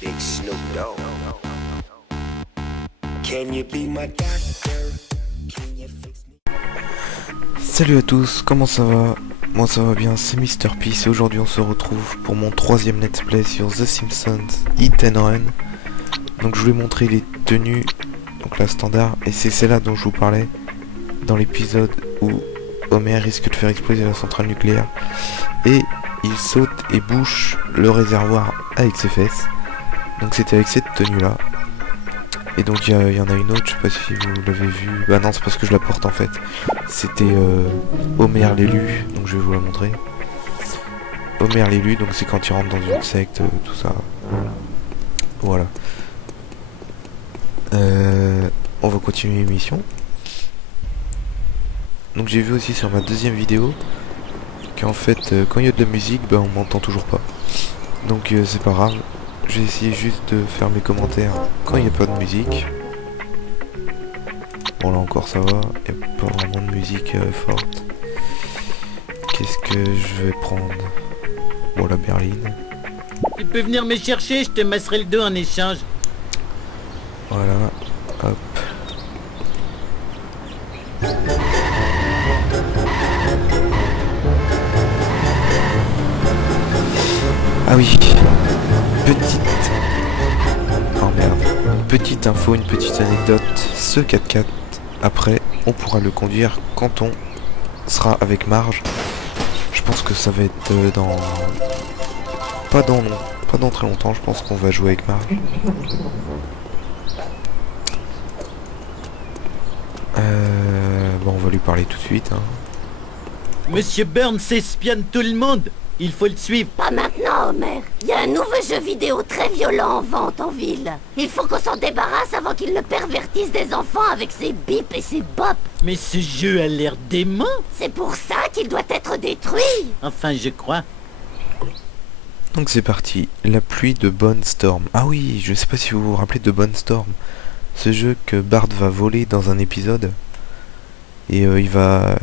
Big Snoop Dogg. Can you be my doctor? Can you fix me? Salut à tous, comment ça va? Moi ça va bien, c'est Mr. Peace et aujourd'hui on se retrouve pour mon troisième let's play sur The Simpsons Hit and Run. Donc je voulais montrer les tenues, donc la standard, et c'est celle-là dont je vous parlais dans l'épisode où Homer risque de faire exploser la centrale nucléaire et il saute et bouche le réservoir avec ses fesses. Donc c'était avec cette tenue là. Et donc il y en a une autre, je sais pas si vous l'avez vue. Bah non, c'est parce que je la porte en fait. C'était Homer l'élu, donc je vais vous la montrer. Homer l'élu, donc c'est quand il rentre dans une secte, tout ça. Voilà. On va continuer l'émission. Donc j'ai vu aussi sur ma deuxième vidéo qu'en fait quand il y a de la musique, bah on m'entend toujours pas. Donc c'est pas grave. J'ai essayé juste de faire mes commentaires quand il n'y a pas de musique. Bon là encore ça va, il n'y a pas vraiment de musique forte. Qu'est-ce que je vais prendre? Bon la berline. Tu peux venir me chercher, je te masserai le dos en échange. Voilà, hop. Ah oui, petite... Oh merde. Petite info, une petite anecdote. Ce 4x4, après, on pourra le conduire quand on sera avec Marge. Je pense que ça va être dans... Pas dans très longtemps, je pense qu'on va jouer avec Marge. Bon, on va lui parler tout de suite. Hein. Monsieur Burns espionne tout le monde. Il faut le suivre. Pas maintenant, Homer. Il y a un nouveau jeu vidéo très violent en vente en ville. Il faut qu'on s'en débarrasse avant qu'il ne pervertisse des enfants avec ses bips et ses bops. Mais ce jeu a l'air dément. C'est pour ça qu'il doit être détruit. Enfin, je crois. Donc c'est parti. La pluie de Bone Storm. Ah oui, je sais pas si vous vous rappelez de Bone Storm. Ce jeu que Bart va voler dans un épisode. Et il va...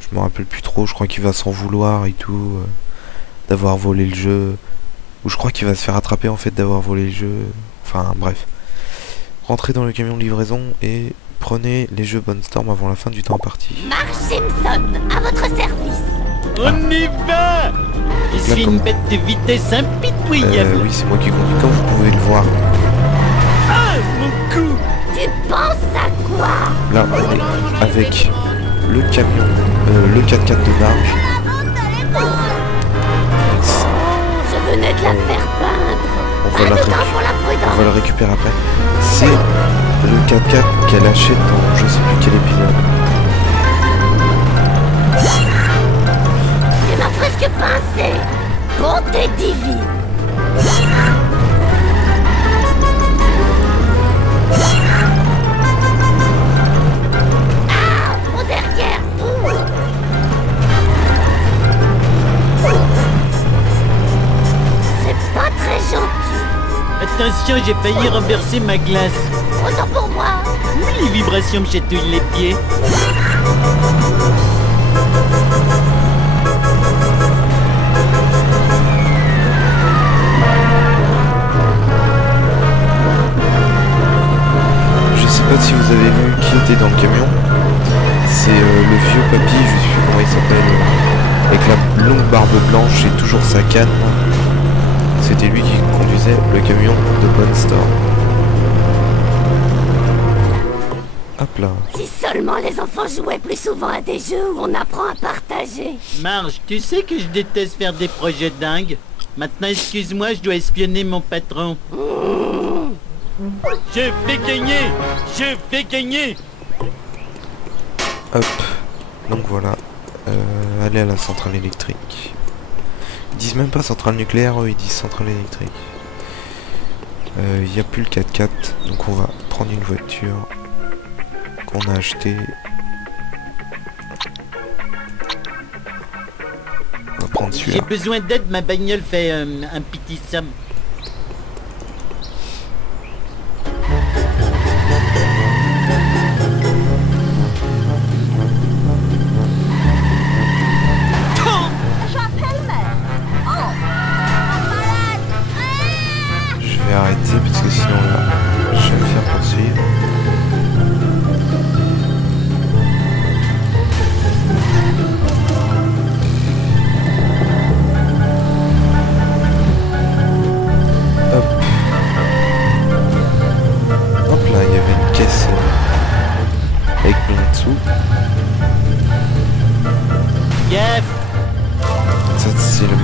je me rappelle plus trop, je crois qu'il va s'en vouloir et tout. D'avoir volé le jeu. Ou je crois qu'il va se faire attraper en fait d'avoir volé le jeu. Enfin bref. Rentrez dans le camion de livraison et prenez les jeux Bone Storm avant la fin du temps imparti. Marge Simpson, à votre service. On y va. Je suis une bête de vitesse impitoyable. Oui, c'est moi qui conduis, comme vous pouvez le voir. Ah, mon cou. Tu penses à quoi? Là, on est avec le camion, le 4x4 de Marge. Je venais de la faire peindre. On va le récupérer après. C'est le 4x4 qu'elle achète dans je sais plus quel épisode. Tu m'as presque pincé. Bonté divine. Ah, mon derrière. C'est pas très gentil. Attention, j'ai failli renverser ma glace. Autant pour moi. Les vibrations me chatouillent les pieds. Je sais pas si vous avez vu qui était dans le camion. C'est le vieux papy, je sais plus comment il s'appelle. Avec la longue barbe blanche et toujours sa canne. C'était lui qui conduisait le camion de Bone Storm. Hop là. Si seulement les enfants jouaient plus souvent à des jeux où on apprend à partager. Marge, tu sais que je déteste faire des projets dingues. Maintenant, excuse-moi, je dois espionner mon patron. Je vais gagner. Je vais gagner. Hop. Donc voilà. Aller à la centrale électrique. Ils disent même pas centrale nucléaire, eux ils disent centrale électrique. Il n'y a plus le 4x4, donc on va prendre une voiture qu'on a achetée. On va prendre J'ai celui-là. besoin d'aide, ma bagnole fait un petit somme.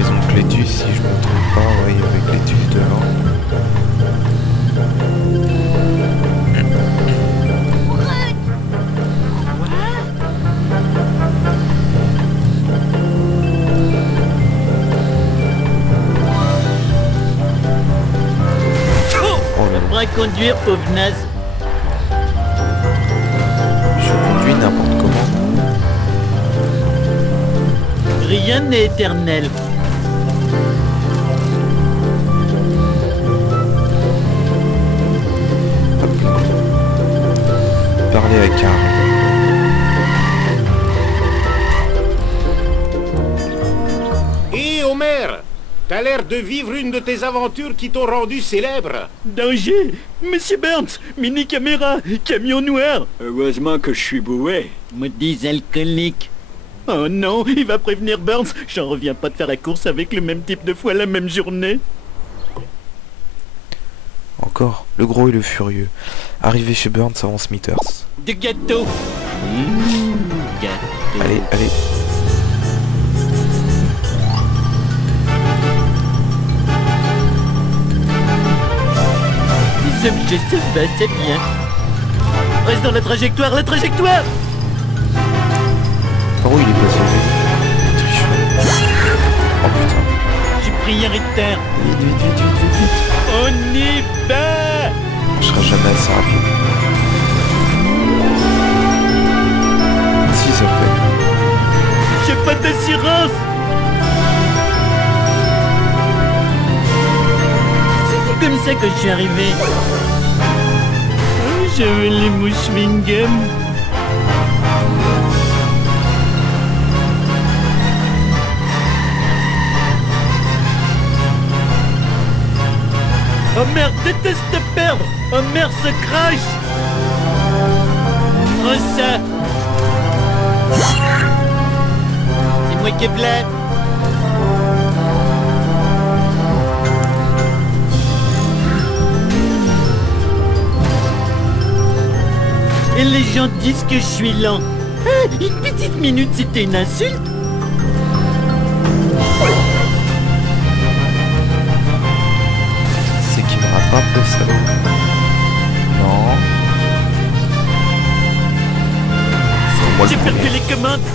Donc Clétus, si je me trompe pas, ouais, il y avait Clétus devant. Apprends à conduire, pauvre naze. Je conduis n'importe comment. Rien n'est éternel. Hop. Parler à Karl. Hé, Homer! T'as l'air de vivre une de tes aventures qui t'ont rendu célèbre. Danger! Monsieur Burns, mini caméra, camion noir. Heureusement que je suis bourré. Maudits alcooliques. Oh non, il va prévenir Burns. J'en reviens pas de faire la course avec le même type de fois la même journée. Encore, le gros et le furieux. Arrivé chez Burns avant Smithers. De gâteau. Gâteau. Allez, allez. Les objets se va, c'est bien. Reste dans la trajectoire, la trajectoire. Par où il est passé lui? Tricheur. Oh putain. J'ai pris un retard. Vite, vite, vite, vite, vite, vite. On y va. Je serai jamais assez rapide. Si ça le fait. J'ai pas d'assurance. C'était comme ça que je suis arrivé. Oh, j'avais les mouches chewing-gum. Homer déteste perdre. Homer se crache. Prends ça. C'est moi qui ai plat. Et les gens disent que je suis lent. Ah, une petite minute, c'était une insulte. C'est qui me rattrape le salaud. Non. C'est moi le J'ai perdu premier. les commandes.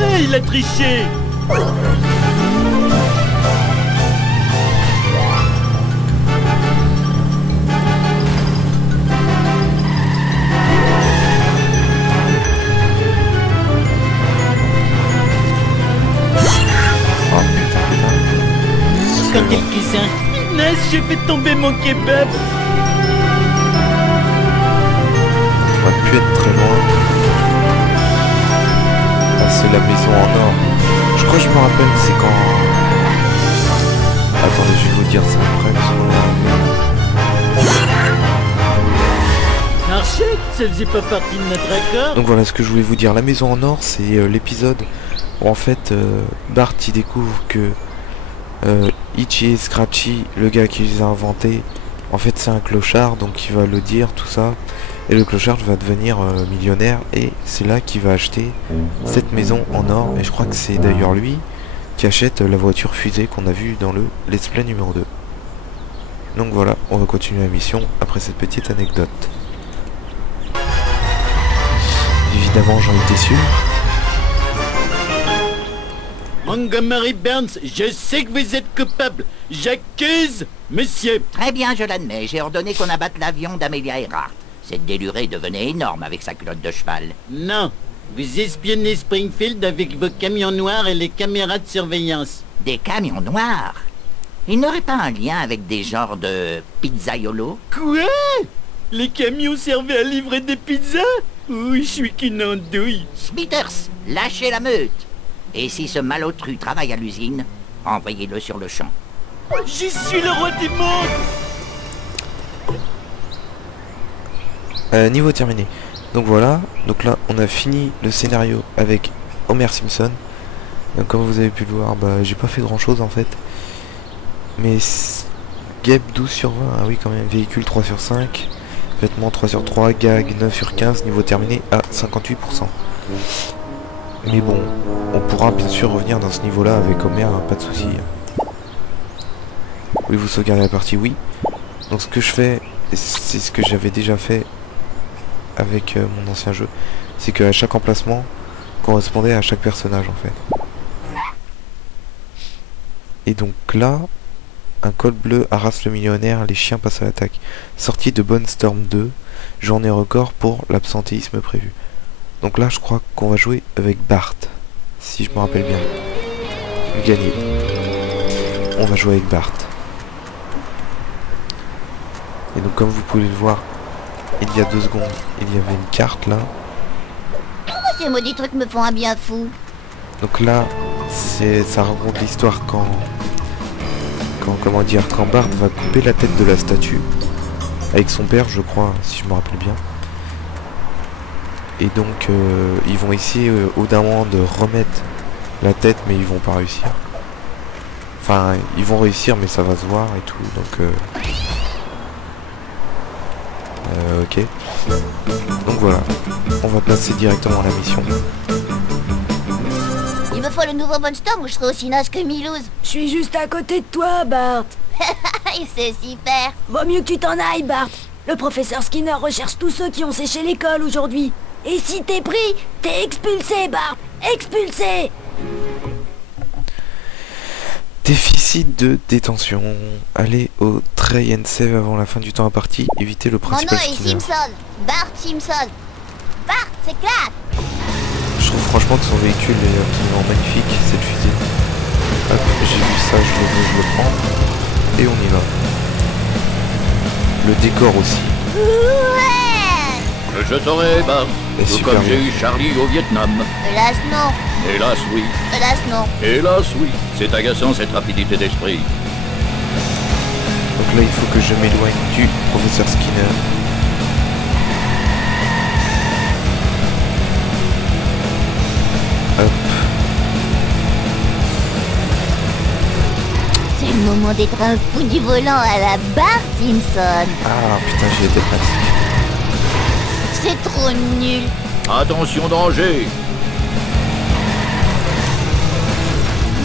Ah, il a triché. Oh putain, putain. Quand quelques-uns. Naze, j'ai fait tomber mon kebab. On va plus être très loin. Ah, c'est la maison en or. Je crois que je me rappelle, c'est quand... Attendez, je vais vous dire ça après. Parce qu'on Marché, ça faisait pas partie de notre accord. Donc voilà ce que je voulais vous dire. La maison en or, c'est l'épisode où en fait Bart il découvre que Itchy et Scratchy, le gars qui les a inventés, en fait c'est un clochard, donc il va le dire, tout ça. Et le clochard va devenir millionnaire et c'est là qu'il va acheter cette maison en or. Et je crois que c'est d'ailleurs lui qui achète la voiture fusée qu'on a vue dans le let's play numéro 2. Donc voilà, on va continuer la mission après cette petite anecdote. Évidemment j'en étais sûr. Montgomery Burns, je sais que vous êtes coupable. J'accuse, monsieur. Très bien, je l'admets. J'ai ordonné qu'on abatte l'avion d'Amelia Earhart. Cette délurée devenait énorme avec sa culotte de cheval. Non, vous espionnez Springfield avec vos camions noirs et les caméras de surveillance. Des camions noirs. Il n'aurait pas un lien avec des genres de pizzaiolo? Quoi? Les camions servaient à livrer des pizzas? Oui, je suis qu'une andouille. Smithers, lâchez la meute. Et si ce malotru travaille à l'usine, envoyez-le sur le champ. Je suis le roi du monde. Niveau terminé. Donc voilà, donc là on a fini le scénario avec Homer Simpson. Donc comme vous avez pu le voir, bah j'ai pas fait grand chose en fait. Mais Gap 12 sur 20, ah oui quand même, véhicule 3 sur 5, vêtements 3 sur 3, gag 9 sur 15, niveau terminé à 58%. Mais bon, on pourra bien sûr revenir dans ce niveau-là avec Homer, hein, pas de souci. Voulez-vous sauvegarder la partie? Oui. Donc ce que je fais, c'est ce que j'avais déjà fait avec mon ancien jeu, c'est qu'à chaque emplacement correspondait à chaque personnage en fait. Et donc là, un col bleu harasse le millionnaire, les chiens passent à l'attaque. Sortie de Bone Storm 2, journée record pour l'absentéisme prévu. Donc là, je crois qu'on va jouer avec Bart, si je me rappelle bien. Gagné. On va jouer avec Bart. Et donc comme vous pouvez le voir, il y a 2 secondes, il y avait une carte là. Ces maudits trucs me font un bien fou. Donc là, ça raconte l'histoire quand Bart va couper la tête de la statue avec son père, je crois, si je me rappelle bien. Et donc ils vont essayer au d'un moment de remettre la tête, mais ils vont pas réussir. Enfin, ils vont réussir, mais ça va se voir et tout. Donc ok. Donc voilà, on va passer directement à la mission. Il me faut le nouveau Monster ou je serai aussi naze que Milouz. Je suis juste à côté de toi, Bart. C'est super. Vaut mieux que tu t'en ailles, Bart. Le professeur Skinner recherche tous ceux qui ont séché l'école aujourd'hui. Et si t'es pris, t'es expulsé, Bart. Expulsé. Déficit de détention. Allez au try and save avant la fin du temps imparti. Évitez le Mon nom principal est Skinner. Simpson. Bart Simpson. Bart, c'est classe. Je trouve franchement que son véhicule est absolument magnifique, cette fusée. Hop, j'ai vu ça, je le prends. Et on y va. Le décor aussi. Ouais. Je saurai, Bart. Et Tout super comme j'ai bien. eu Charlie au Vietnam. Hélas non. Hélas, oui. Hélas non. Hélas, oui. C'est agaçant, cette rapidité d'esprit. Donc là, il faut que je m'éloigne du professeur Skinner. Hop. C'est le moment d'être un fou du volant à la Bart Simpson. Ah putain, j'ai été pratique. C'est trop nul. Attention, danger.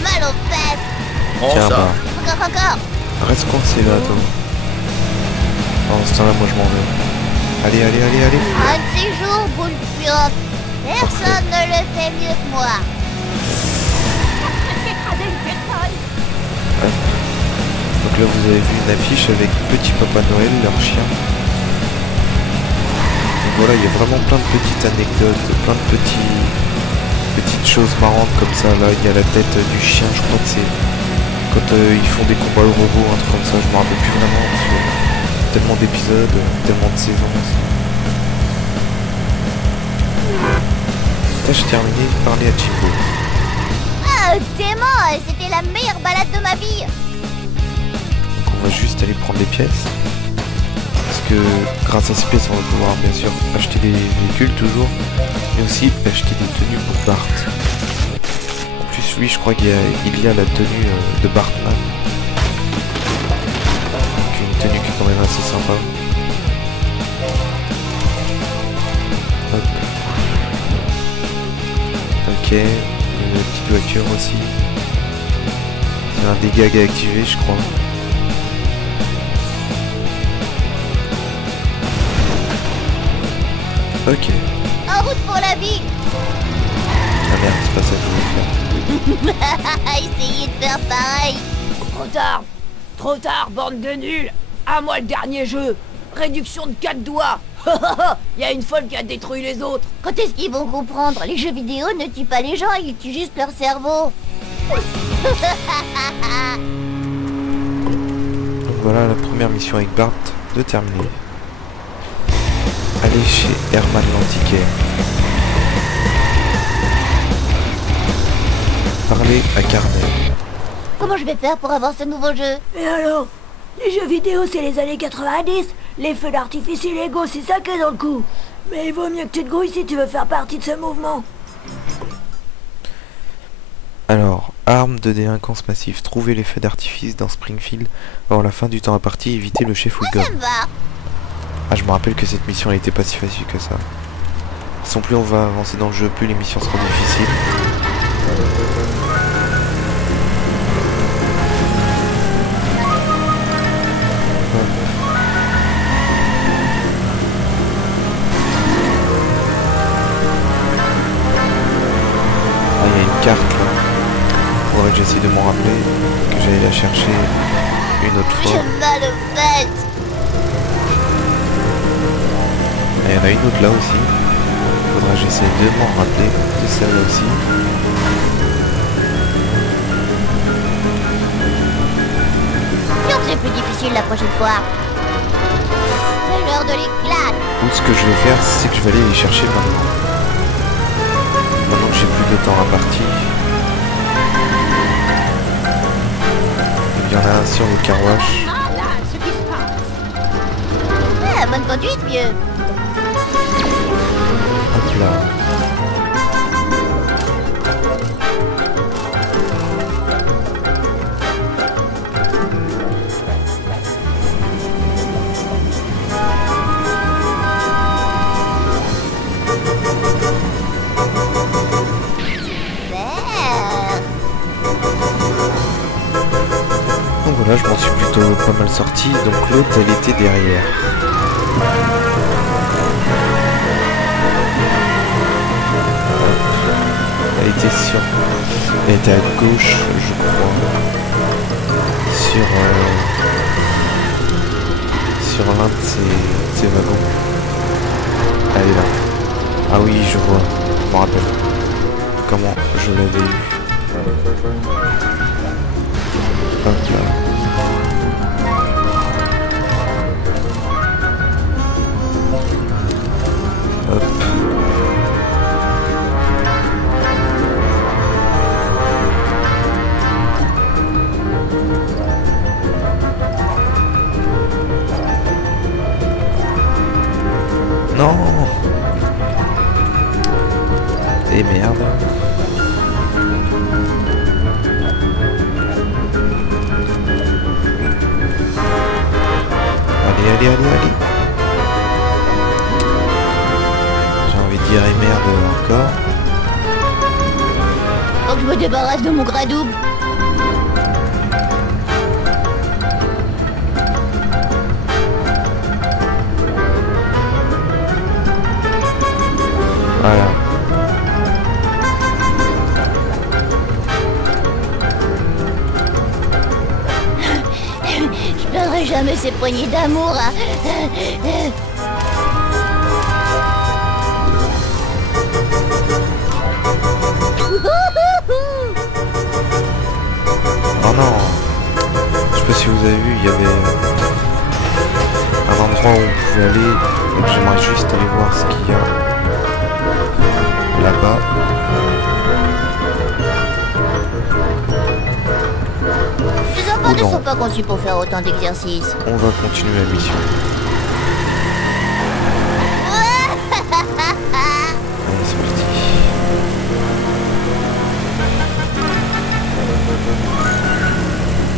Mal aux fesses. Prends Tiens, ça. bah, Encore. reste coincé là, toi. Pendant ce temps-là, moi je m'en vais. Allez, allez, allez, allez. Un de ces jours, boule piop. Personne ne le fait mieux que moi. Donc là, vous avez vu une affiche avec Petit Papa Noël, leur chien. Donc voilà, il y a vraiment plein de petites anecdotes, plein de petites choses marrantes comme ça. Là, il y a la tête du chien, je crois que c'est quand ils font des combats au robot, un truc comme ça. Je me rappelle plus vraiment parce que tellement d'épisodes, tellement de saisons. Tâche terminée, parler à Jimbo. Ah, dément, c'était la meilleure balade de ma vie. Donc on va juste aller prendre les pièces. Parce que grâce à ces pièces, on va pouvoir bien sûr acheter des véhicules toujours, mais aussi acheter des tenues pour Bart. En plus, lui, je crois qu'il y a la tenue de Bartman. Donc une tenue qui est quand même assez sympa. Hop. Ok, une petite voiture aussi. C'est un des gags à activer, je crois. Ok. En route pour la ville. Ah merde, c'est pas ça que je voulais faire. Essayez de faire pareil. Trop tard, bande de nuls. À moi le dernier jeu. Réduction de 4 doigts. Il y a une folle qui a détruit les autres. Quand est-ce qu'ils vont comprendre? Les jeux vidéo ne tuent pas les gens, ils tuent juste leur cerveau. Donc voilà la première mission avec Bart de terminer. Aller chez Herman l'antiquaire. Parler à Carmel. Comment je vais faire pour avoir ce nouveau jeu? Et alors? Les jeux vidéo, c'est les années 90. Les feux d'artifice illégaux, c'est ça qui est dans le coup. Mais il vaut mieux que tu te grouilles si tu veux faire partie de ce mouvement. Alors, arme de délinquance massive. Trouver les feux d'artifice dans Springfield avant la fin du temps imparti. Éviter le chef Moi, Wiggum. ça me va. Ah, je me rappelle que cette mission elle était pas si facile que ça. Sans plus on va avancer dans le jeu, plus les missions seront difficiles. Ah, il y a une carte là. Faudrait que j'essaie de m'en rappeler, que j'aille la chercher une autre fois. J'ai mal aux fesses. Et il y en a une autre là aussi. Faudra que j'essaie de m'en rappeler de celle-là aussi. Sûr que c'est plus difficile la prochaine fois. C'est l'heure de l'éclat. Ou ce que je vais faire, c'est que je vais aller les chercher maintenant. Maintenant que j'ai plus de temps à partir. Il y en a un sur le car wash. Ah, bonne conduite, vieux. Hop là. Donc voilà, je m'en suis plutôt pas mal sorti. Donc l'autre, elle était derrière. Elle était sur... Elle était à gauche, je crois. Sur l'un de ces wagons. Elle est là. Ah oui, je vois. Je me rappelle. Comment je l'avais eu. Hop là. Hop. Non. Et merde. Allez. J'ai envie de dire et merde encore. Faut que je me débarrasse de mon gras double. Voilà. Je plaindrai jamais ces poignées d'amour. Hein. Oh non. Je sais pas si vous avez vu, il y avait un endroit où on pouvait aller. Donc j'aimerais juste aller voir ce qu'il y a là-bas. Les enfants ne sont pas conçus pour faire autant d'exercices. On va continuer la mission. Allez, c'est parti.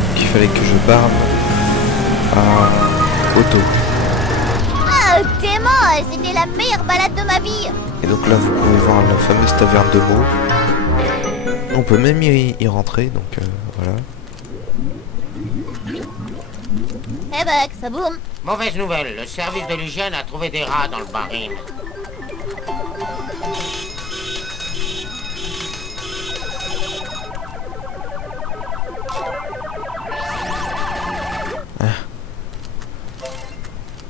Donc, il fallait que je barbe à Otto. Ah, Clément, c'était la meilleure balade de ma vie. Et donc là, vous pouvez voir la fameuse taverne de mots. On peut même y rentrer, donc voilà. Eh ben, ça boum. Mauvaise nouvelle, le service de l'hygiène a trouvé des rats dans le baril.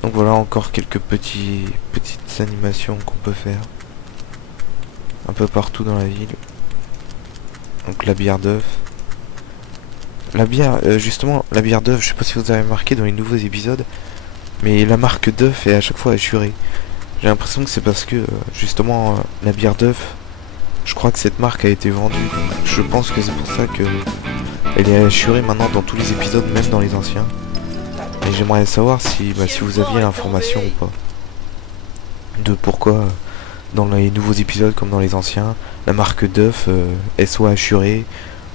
Donc voilà encore quelques petites animations qu'on peut faire. Un peu partout dans la ville. Donc la bière d'œuf. La bière, justement, la bière d'œuf, je sais pas si vous avez remarqué dans les nouveaux épisodes, mais la marque d'œuf est à chaque fois assurée. J'ai l'impression que c'est parce que, justement, la bière d'œuf, je crois que cette marque a été vendue. Je pense que c'est pour ça que elle est assurée maintenant dans tous les épisodes, même dans les anciens. Et j'aimerais savoir si vous aviez l'information ou pas. De pourquoi, dans les nouveaux épisodes comme dans les anciens, la marque d'œuf est soit assurée,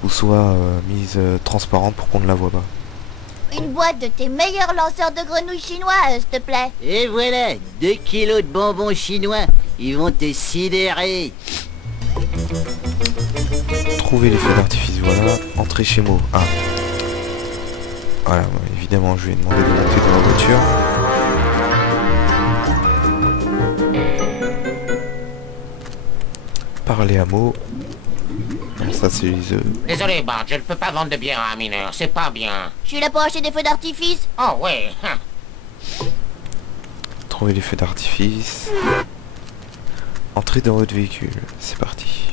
ou soit mise transparente pour qu'on ne la voit pas. Une boîte de tes meilleurs lanceurs de grenouilles chinois, s'il te plaît. Et voilà, 2 kilos de bonbons chinois. Ils vont te sidérer. Trouver les feux d'artifice, voilà. Entrer chez Mo. Ah. Voilà, évidemment, je lui ai demandé de monter dans la voiture. Parler à Mo. Ah, ça, c'est les œufs. Désolé, Bart, je ne peux pas vendre de bière à un mineur, c'est pas bien. Je suis là pour acheter des feux d'artifice. Oh, ouais. Trouver les feux d'artifice. Entrer dans votre véhicule. C'est parti.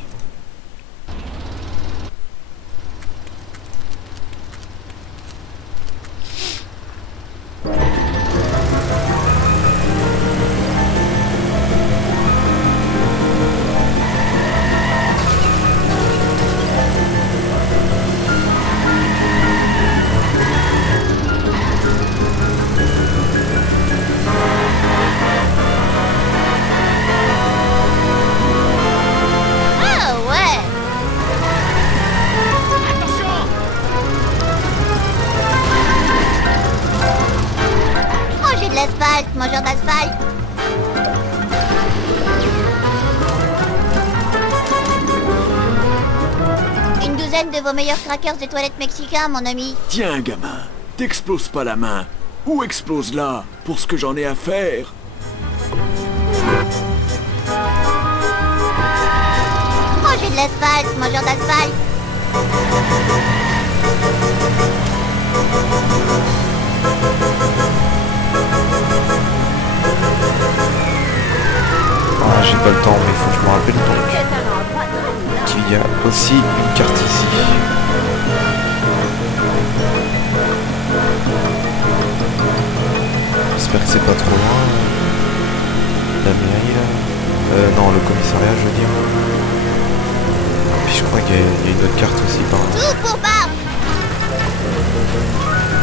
L'asphalte, mangeur d'asphalte. Une douzaine de vos meilleurs crackers des toilettes mexicains, mon ami. Tiens, gamin, t'exploses pas la main. Ou explose-la, pour ce que j'en ai à faire. Mangez de l'asphalte, mangeur d'asphalte. Ah, j'ai pas le temps, mais il faut que je me rappelle donc qu'il y a aussi une carte ici. J'espère que c'est pas trop loin. La mairie là. Non, le commissariat, je veux dire. Puis je crois qu'il y a une autre carte aussi par là. Tout pour Bart.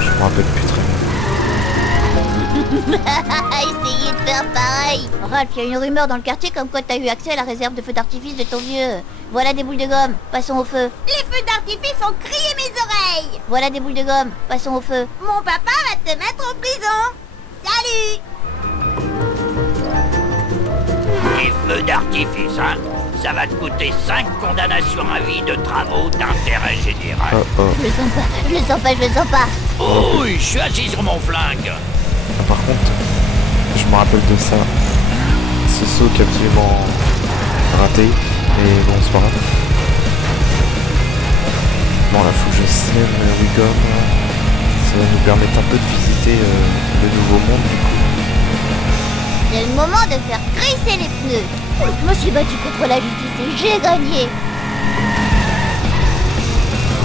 Je me rappelle plus très bien. Essayez de faire pareil. Ralph, il y a une rumeur dans le quartier comme quoi t'as eu accès à la réserve de feux d'artifice de ton vieux. Voilà des boules de gomme, passons au feu. Les feux d'artifice ont crié mes oreilles. Voilà des boules de gomme, passons au feu. Mon papa va te mettre en prison. Salut. Les feux d'artifice, hein? Ça va te coûter 5 condamnations à vie de travaux d'intérêt général. Oh, oh. Je le sens pas, je le sens pas, je le sens pas. Oh, je suis assis sur mon flingue. Ah, par contre, je me rappelle de ça. Ce saut qui est absolument raté. Mais bon, c'est pas grave. Bon, là, faut que je sème Wigom. Ça va nous permettre un peu de visiter le nouveau monde, du coup. C'est le moment de faire crisser les pneus. Je me suis battu contre la justice et j'ai gagné.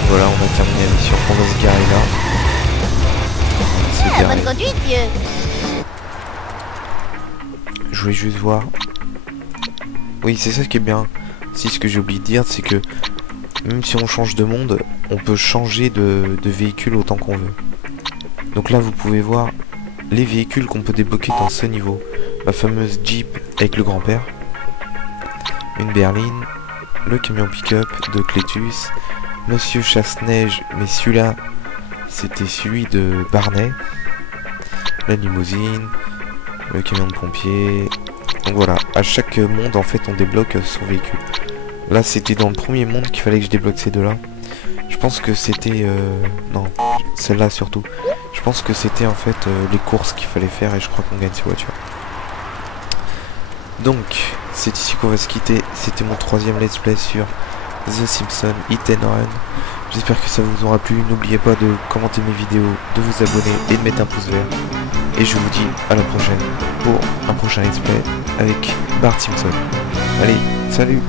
Voilà, on a terminé la mission. On va se garer là. Ah, bonne conduite, vieux. Je voulais juste voir. Oui, c'est ça qui est bien. Si ce que j'ai oublié de dire, c'est que même si on change de monde, on peut changer de véhicule autant qu'on veut. Donc là, vous pouvez voir les véhicules qu'on peut débloquer dans ce niveau. La fameuse Jeep avec le grand-père, une berline, le camion pick-up de Clétus, Monsieur Chasse-Neige, mais celui-là, c'était celui de Barney, la limousine, le camion de pompier. Donc voilà, à chaque monde, en fait, on débloque son véhicule. Là, c'était dans le premier monde qu'il fallait que je débloque ces deux-là. Je pense que c'était... non, celle-là surtout. Je pense que c'était en fait les courses qu'il fallait faire et je crois qu'on gagne ces voitures. Donc, c'est ici qu'on va se quitter. C'était mon 3e let's play sur The Simpsons Hit and Run. J'espère que ça vous aura plu. N'oubliez pas de commenter mes vidéos, de vous abonner et de mettre un pouce vert. Et je vous dis à la prochaine pour un prochain let's play avec Bart Simpson. Allez, salut!